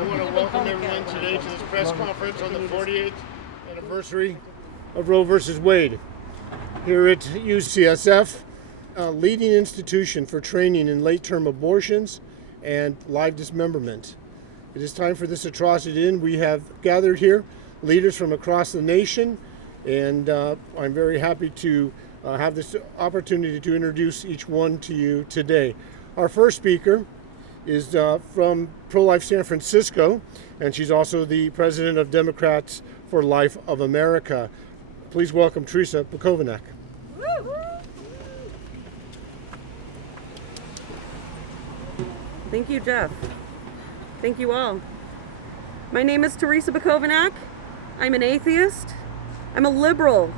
I want to welcome everyone today to this press conference on the 48th anniversary of Roe v. Wade. Here at UCSF, a leading institution for training in late-term abortions and live dismemberment. It is time for this atrocity to end. We have gathered here leaders from across the nation, and I'm very happy to have this opportunity to introduce each one to you today. Our first speaker is from Pro-Life San Francisco, and she's also the president of Democrats for Life of America. Please welcome Terrisa Bukovinac. Thank you, Jeff. Thank you all. My name is Terrisa Bukovinac. I'm an atheist. I'm a liberal.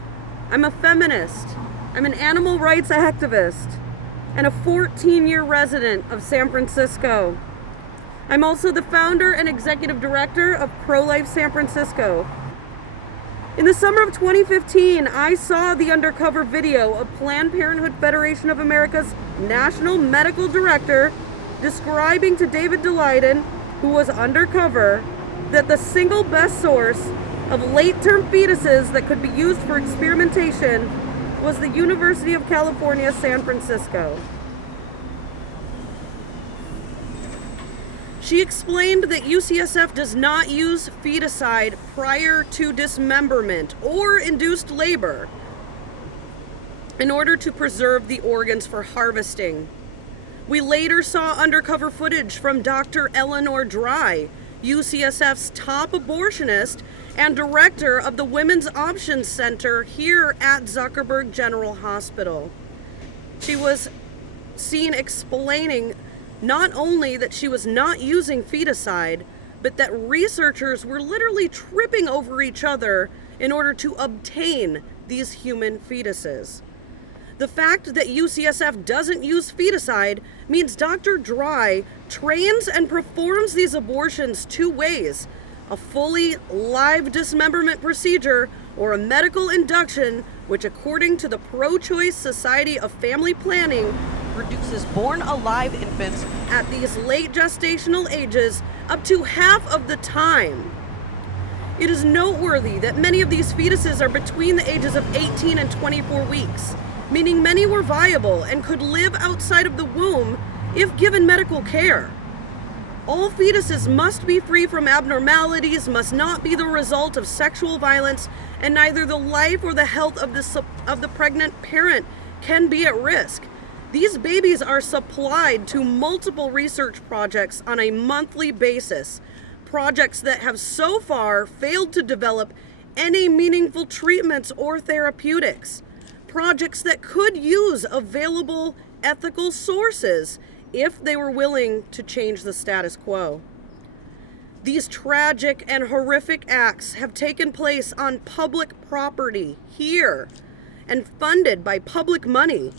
I'm a feminist. I'm an animal rights activist and a 14-year resident of San Francisco. I'm also the founder and executive director of Pro-Life San Francisco. In the summer of 2015, I saw the undercover video of Planned Parenthood Federation of America's national medical director describing to David Daleiden, who was undercover, that the single best source of late-term fetuses that could be used for experimentation was the University of California, San Francisco. She explained that UCSF does not use feticide prior to dismemberment or induced labor in order to preserve the organs for harvesting. We later saw undercover footage from Dr. Eleanor Drey, UCSF's top abortionist and director of the Women's Options Center here at Zuckerberg General Hospital. She was seen explaining not only that she was not using feticide, but that researchers were literally tripping over each other in order to obtain these human fetuses. The fact that UCSF doesn't use feticide means Dr. Drey trains and performs these abortions two ways: a fully live dismemberment procedure or a medical induction, which according to the Pro-Choice Society of Family Planning reduces born alive infants at these late gestational ages up to half of the time. It is noteworthy that many of these fetuses are between the ages of 18 and 24 weeks, meaning many were viable and could live outside of the womb if given medical care. All fetuses must be free from abnormalities, must not be the result of sexual violence, and neither the life or the health of the pregnant parent can be at risk. These babies are supplied to multiple research projects on a monthly basis, projects that have so far failed to develop any meaningful treatments or therapeutics, projects that could use available ethical sources if they were willing to change the status quo. These tragic and horrific acts have taken place on public property here and funded by public money.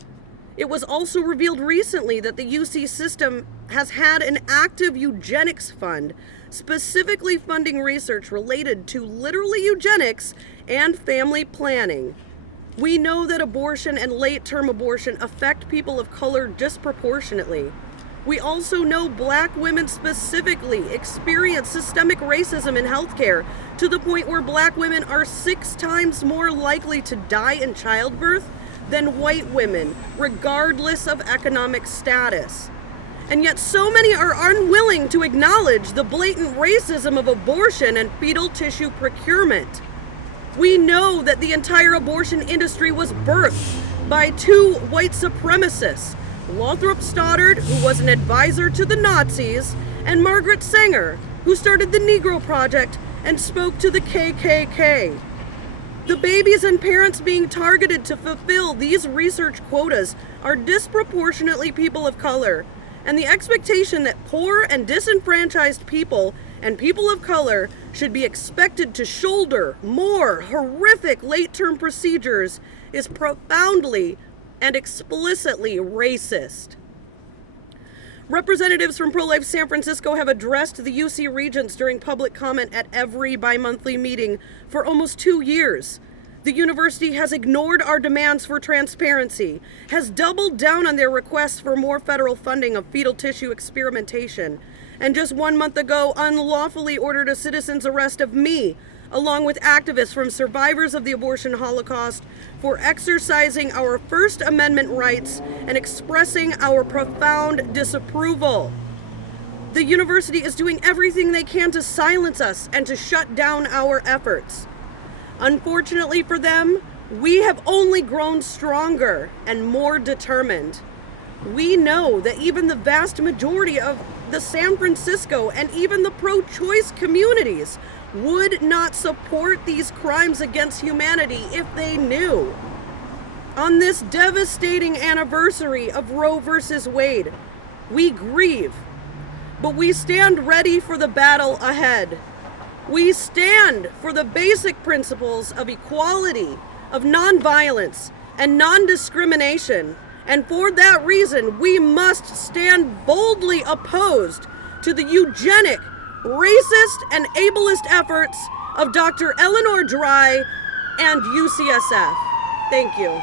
It was also revealed recently that the UC system has had an active eugenics fund, specifically funding research related to literally eugenics and family planning. We know that abortion and late-term abortion affect people of color disproportionately. We also know Black women specifically experience systemic racism in healthcare to the point where Black women are 6 times more likely to die in childbirth than white women, regardless of economic status. And yet so many are unwilling to acknowledge the blatant racism of abortion and fetal tissue procurement. We know that the entire abortion industry was birthed by 2 white supremacists, Lothrop Stoddard, who was an advisor to the Nazis, and Margaret Sanger, who started the Negro Project and spoke to the KKK. The babies and parents being targeted to fulfill these research quotas are disproportionately people of color, and the expectation that poor and disenfranchised people and people of color should be expected to shoulder more horrific late-term procedures is profoundly and explicitly racist. Representatives from Pro-Life San Francisco have addressed the UC Regents during public comment at every bi-monthly meeting for almost 2 years. The university has ignored our demands for transparency, has doubled down on their requests for more federal funding of fetal tissue experimentation, and just 1 month ago unlawfully ordered a citizen's arrest of me, along with activists from survivors of the abortion Holocaust, for exercising our First Amendment rights and expressing our profound disapproval. The university is doing everything they can to silence us and to shut down our efforts. Unfortunately for them, we have only grown stronger and more determined. We know that even the vast majority of the San Francisco and even the pro-choice communities would not support these crimes against humanity if they knew. On this devastating anniversary of Roe versus Wade, we grieve, but we stand ready for the battle ahead. We stand for the basic principles of equality, of nonviolence, and non-discrimination, and for that reason, we must stand boldly opposed to the eugenic, racist, and ableist efforts of Dr. Eleanor Drey and UCSF. Thank you.